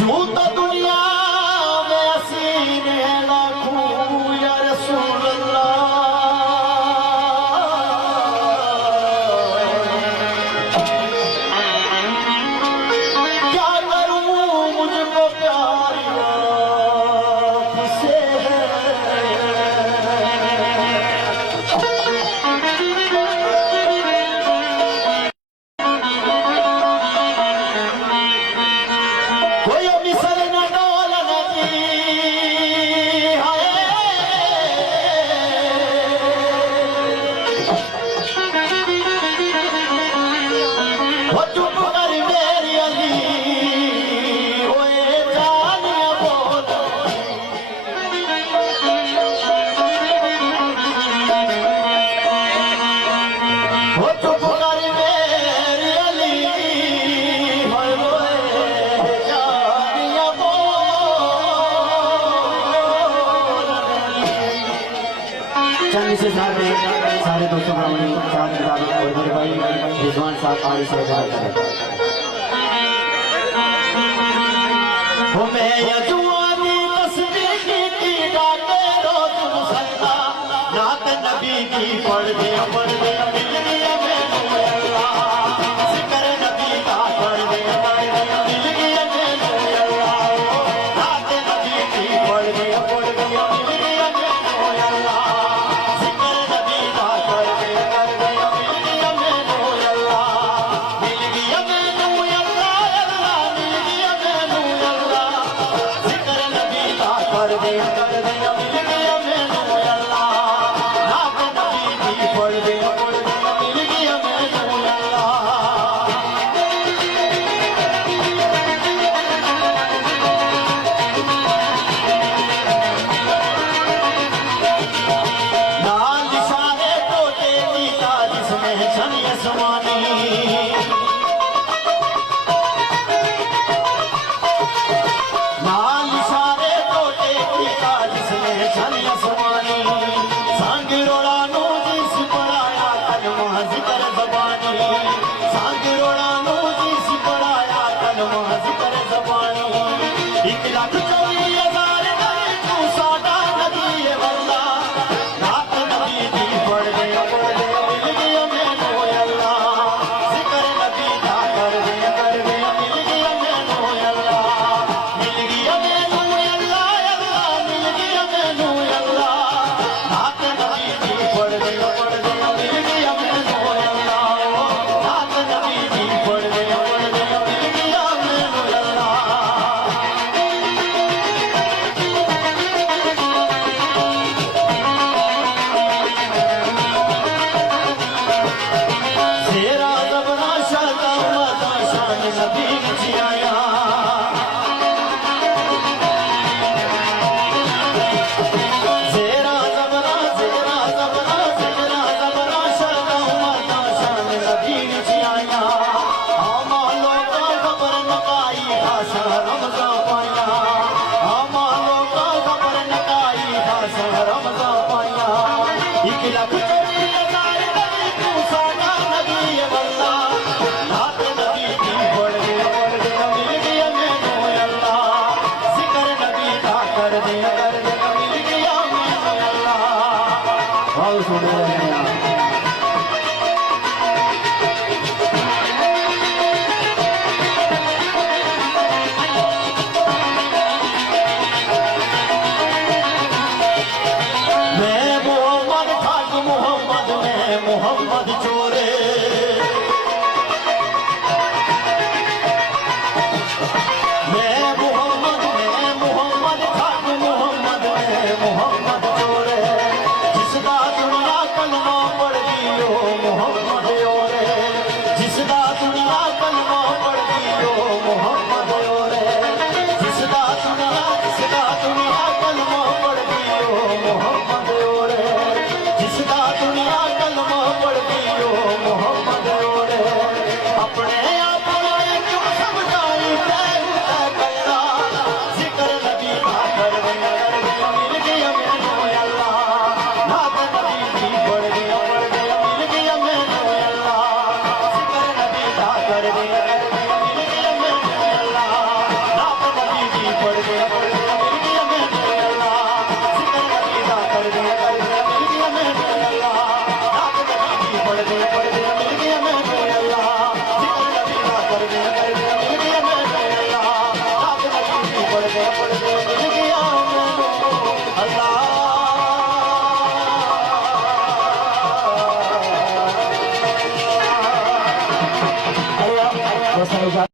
यूं तो दुनिया में हसीने लाखों या रसूल अल्लाह, क्या करूं मुझको प्यार आपसे है। कोई मिसल न डोल नदी वो चुप कर मेरी अली ओए जानिया बोल। वो चुप कर मेरी अली ओए जानिया बोल। चंद से सारे दोस्तों ब्राह्मणी साथ मुताबिक और मेरे भाई रिजवान साहब आगे से वो मैं यजुआनी तस्बीह की डाके रोज मुसल्ला नात नबी की पढ़ दे मिल गया मैनू अल्लाह। जिक्र नबी का पढ़ दे मिल गया मैनू अल्लाह। नात नबी की पढ़ दे मिल गया मैनू अल्लाह। जिक्र नबी का पढ़ दे मिल गया मैनू अल्लाह। मिल गया मैनू अल्लाह अल्लाह मिल गया मैनू अल्लाह। जिक्र नबी का कर दे मिल गया मैनू अल्लाह। नात नबी की पढ़ दे मिल गया मैनू अल्लाह। लाल सारे टोटे नीता जिसमें छन आसमानी। लाल सारे टोटे नीता जिसमें छन आसमानी। संग रोड़ा नू जिस पढ़ाया कलमा जिक्र ज़बानी। संग रोड़ा नू जिस पढ़ाया कलमा जिक्र ज़बानी। 1,24,000 नबी तू साडा नबी है वल्ला। नात नबी दी पढ़ दे मिल गया मैनू अल्लाह। जिक्र नबी दा कर दे मिल गया मैनू अल्लाह। मिल गया मैनू अल्लाह अल्लाह मिल गया मैनू अल्लाह। नात नबी दी पढ़ दे मिल गया मैनू अल्लाह। नात नबी दी पढ़ दे मिल गया मैनू अल्लाह। शेरा ज़बरा शादा माता शान नबी विच आया। शेरा ज़बरा शादा माता शान नबी विच आया। आमा लोका खबर नकाई खासा रमज़ा पाया। आमा लोका खबर नकाई खासा रमज़ा पाया। 1,24,000 नबी तू साडा नबी है वल्ला। नात नबी की पढ़ दे मिल गया मैनू अल्लाह। जिक्र नबी का कर दे मिल गया मैनू अल्लाह। बहुत सुंदर है मैं मोहम्मद खाक मोहम्मद पढ़ गया मिल गया मैनू अल्लाह जिक्र नबी दा कर गया मिल गया मैनू अल्लाह नात नबी दी पढ़ गया मिल गया मैनू अल्लाह जिक्र नबी दा कर गया मिल गया मैनू अल्लाह नात नबी दी पढ़ गया मिल गया मैनू अल्लाह बहुत सारे